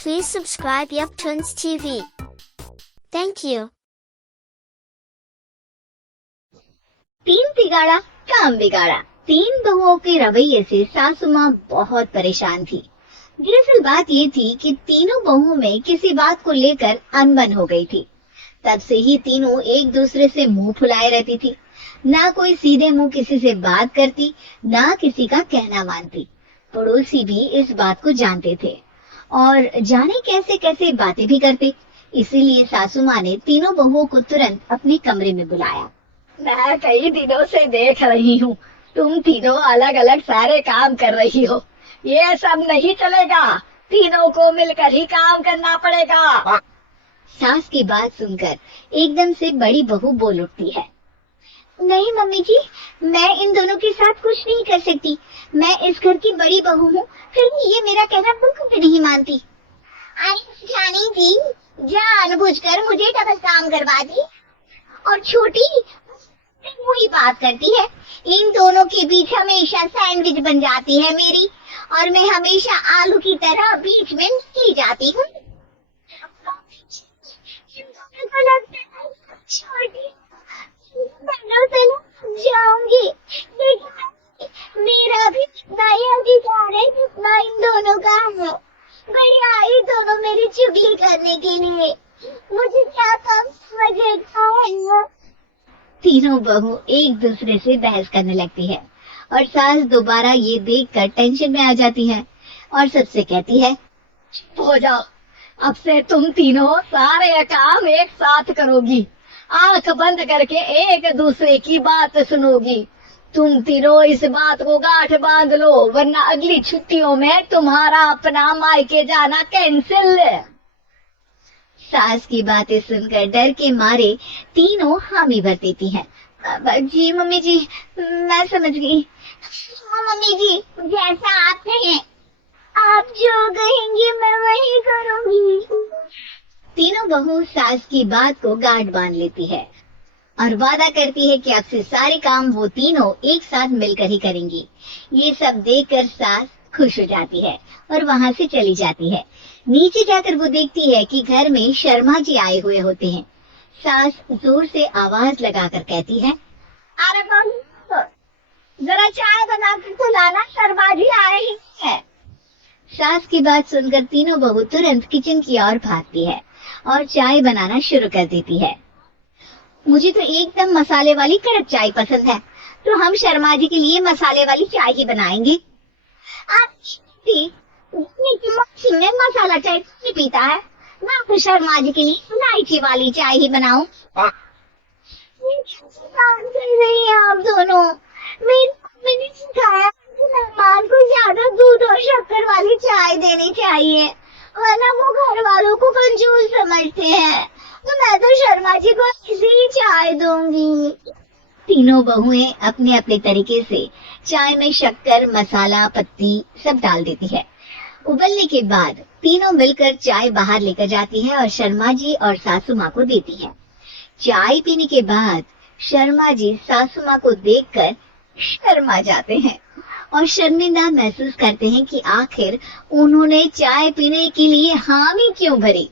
Please subscribe Yuptoons TV. Thank you. तीन तिगाड़ा काम बिगाड़ा। तीन बहुओं के रवैये से सासू माँ बहुत परेशान थी। दरअसल बात ये थी कि तीनों बहुओं में किसी बात को लेकर अनबन हो गई थी। तब से ही तीनों एक दूसरे से मुंह फुलाए रहती थी। ना कोई सीधे मुंह किसी से बात करती, ना किसी का कहना मानती। पड़ोसी भी इस बात को जानते थे और जाने कैसे कैसे बातें भी करते। इसीलिए सासू माँ ने तीनों बहुओं को तुरंत अपने कमरे में बुलाया। मैं कई दिनों से देख रही हूँ, तुम तीनों अलग अलग सारे काम कर रही हो। ये सब नहीं चलेगा, तीनों को मिलकर ही काम करना पड़ेगा। सास की बात सुनकर एकदम से बड़ी बहू बोल उठती है। नहीं मम्मी जी, मैं इन दोनों के साथ कुछ नहीं कर सकती। मैं इस घर की बड़ी बहू हूँ, फिर भी ये मेरा कहना बिल्कुल भी नहीं मानती। अरे जानी जी, जानबूझकर मुझे डबल काम करवा दी। और छोटी वही बात करती है। इन दोनों के बीच हमेशा सैंडविच बन जाती है मेरी, और मैं हमेशा आलू की तरह बीच में की जाती हूँ। छोटी जाऊंगी, लेकिन मेरा भी इतना ही अधिकार है जितना इन दोनों का है। भैया ये दोनों मेरी चुगली करने के लिए मुझे क्या कम समझेगा है। तीनों बहू एक दूसरे से बहस करने लगती है और सास दोबारा ये देखकर टेंशन में आ जाती है और सबसे कहती है, चुप हो जाओ, अब से तुम तीनों सारे काम एक साथ करोगी। आंख बंद करके एक दूसरे की बात सुनोगी। तुम तीनों इस बात को गांठ बांध लो, वरना अगली छुट्टियों में तुम्हारा अपना मायके जाना कैंसिल। सास की बातें सुनकर डर के मारे तीनों हामी भर देती हैं। जी मम्मी जी, मैं समझ गई। हाँ मम्मी जी, जैसा आप कहें, आप जो कहेंगी मैं वही करूंगी। तीनों बहू सास की बात को गांठ बांध लेती है और वादा करती है कि अब से सारे काम वो तीनों एक साथ मिलकर ही करेंगी। ये सब देखकर सास खुश हो जाती है और वहाँ से चली जाती है। नीचे जाकर वो देखती है कि घर में शर्मा जी आए हुए होते हैं। सास जोर से आवाज लगाकर कहती है, अरे बहू, जरा चाय बना कर तो लाना, शर्मा जी आए ही है। सास की बात सुनकर तीनों बहू तुरंत किचन की ओर भागती है और चाय बनाना शुरू कर देती है। मुझे तो एकदम मसाले वाली कड़क चाय पसंद है, तो हम शर्मा जी के लिए मसाले वाली चाय ही बनाएंगे। में मसाला चाय नहीं पीता है, मैं तो शर्मा जी के लिए इलायची वाली चाय ही बनाऊं। नहीं आप दोनों, मैंने सिखाया कि मेहमान को ज्यादा दूध और शक्कर वाली चाय देनी चाहिए, वरना वो घर वालों को कंजूस समझते हैं। तो मैं तो शर्मा जी को इसी चाय दूंगी। तीनों बहुएं अपने अपने तरीके से चाय में शक्कर, मसाला, पत्ती सब डाल देती है। उबलने के बाद तीनों मिलकर चाय बाहर लेकर जाती है और शर्मा जी और सासू माँ को देती है। चाय पीने के बाद शर्मा जी सासू माँ को देखकर शर्मा जाते हैं और शर्मिंदा महसूस करते हैं कि आखिर उन्होंने चाय पीने के लिए हामी क्यों भरी।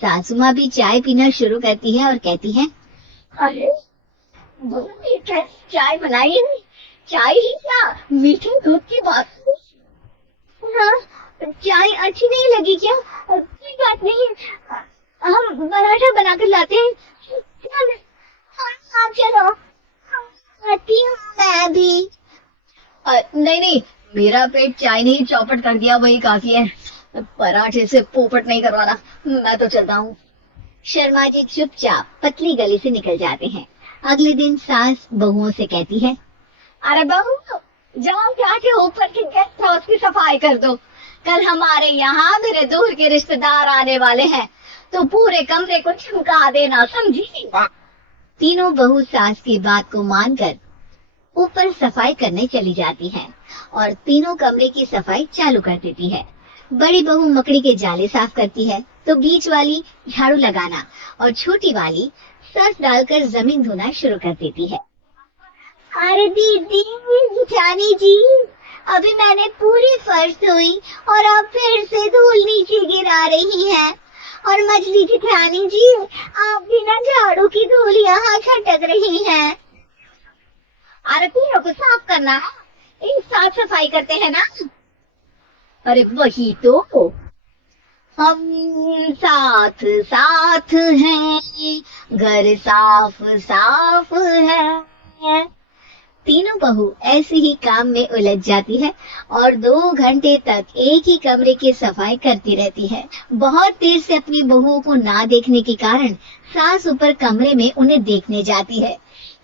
सासू माँ भी चाय पीना शुरू करती है और कहती है, अरे चाय बनाई है, चाय ही क्या, मीठे दूध की बात। हाँ, चाय अच्छी नहीं लगी क्या? कोई बात नहीं, हम पराठा बनाकर लाते हैं। हाँ चलो, आती हूँ मैं भी। नहीं, मेरा पेट चाय ने चौपट कर दिया, वही काफी है। पराठे से पोपट नहीं करवाना, मैं तो चलता हूँ। शर्मा जी चुपचाप पतली गली से निकल जाते हैं। अगले दिन सास बहुओं से कहती है, अरे बहू, जाओ जाके ऊपर की गेस्ट हाउस की सफाई कर दो। कल हमारे यहाँ मेरे दूर के रिश्तेदार आने वाले हैं, तो पूरे कमरे को चमका देना, समझी? तीनों बहू सास की बात को मानकर ऊपर सफाई करने चली जाती हैं और तीनों कमरे की सफाई चालू कर देती है। बड़ी बहू मकड़ी के जाले साफ करती है, तो बीच वाली झाड़ू लगाना और छोटी वाली सर्फ डालकर जमीन धोना शुरू कर देती है। अरे दीदी, जानी जी, अभी मैंने पूरी फर्श धोई और अब फिर से धूल नीचे गिरा रही है। और मछली जिठानी जी, आप बिना झाड़ू की धूल यहाँ छटक रही हैं। अरे तीनों को साफ करना है, एक साथ सफाई करते हैं ना। अरे वही तो, हम साथ साथ हैं, घर साफ साफ है। तीनों बहू ऐसे ही काम में उलझ जाती है और 2 घंटे तक एक ही कमरे की सफाई करती रहती है। बहुत देर से अपनी बहुओं को ना देखने के कारण सास ऊपर कमरे में उन्हें देखने जाती है,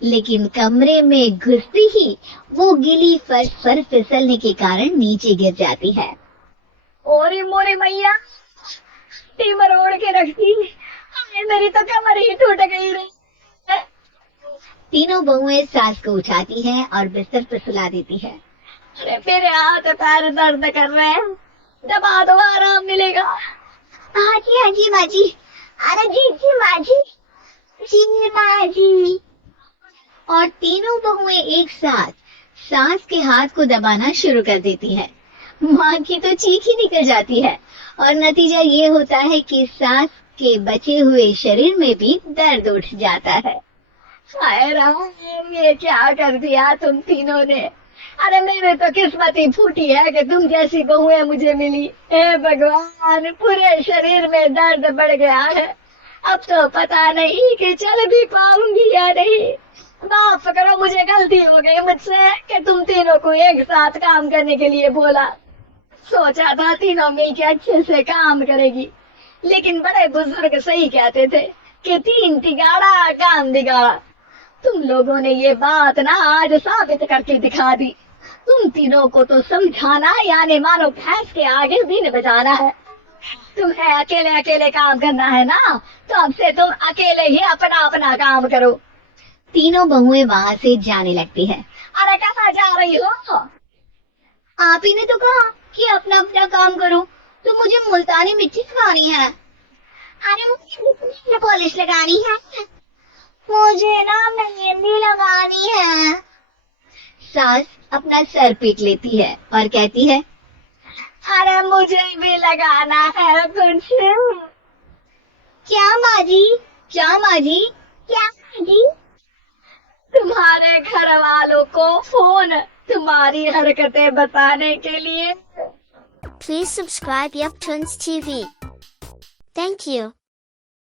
लेकिन कमरे में घुसती ही वो गीली फर्श पर फिसलने के कारण नीचे गिर जाती है। ओरे मोरे मैया, टीमर ओढ़ के रखती, मेरी तो कमर ही टूट गई रे। तीनों बहुएं सास को उठाती हैं और बिस्तर पर सुला देती है। अरे मेरे हाथ पैर दर्द कर रहे हैं, दबा दो, आराम मिलेगा। हाँ जी माँ जी। अरे जी माँ जी, जी माँ जी। और तीनों बहुएं एक साथ सास के हाथ को दबाना शुरू कर देती है। माँ की तो चीख ही निकल जाती है और नतीजा ये होता है कि सास के बचे हुए शरीर में भी दर्द उठ जाता है। हाय राम, ये क्या कर दिया तुम तीनों ने। अरे मेरे तो किस्मत ही फूटी है कि तुम जैसी बहुएं मुझे मिली। हे भगवान, पूरे शरीर में दर्द बढ़ गया है। अब तो पता नहीं कि चल भी पाऊंगी या नहीं। माफ करो, मुझे गलती हो गई मुझसे कि तुम तीनों को एक साथ काम करने के लिए बोला। सोचा था तीनों मिलके अच्छे से काम करेगी, लेकिन बड़े बुजुर्ग सही कहते थे कि 3 तिगाड़ा काम बिगाड़ा। तुम लोगों ने ये बात ना आज साबित करके दिखा दी। तुम तीनों को तो समझाना यानी मानो भैंस के आगे बीन बजाना है। तुम्हें अकेले अकेले काम करना है ना, तो अब से तुम अकेले ही अपना अपना काम करो। तीनों बहुएं वहाँ से जाने लगती है। अरे कहाँ जा रही हो? आप ही ने तो कहा कि अपना अपना काम करो, तो मुझे मुल्तानी मिट्टी लगानी है। अरे मुझे पॉलिश लगानी है, मुझे ना मेहंदी लगानी है। सास अपना सर पीट लेती है और कहती है, अरे मुझे भी लगाना है कुछ। क्या माँ जी? क्या माँ जी? क्या माँ जी? तुम्हारे घर वालों को फोन तुम्हारी हरकतें बताने के लिए। Please subscribe Yup Tunes TV. Thank you.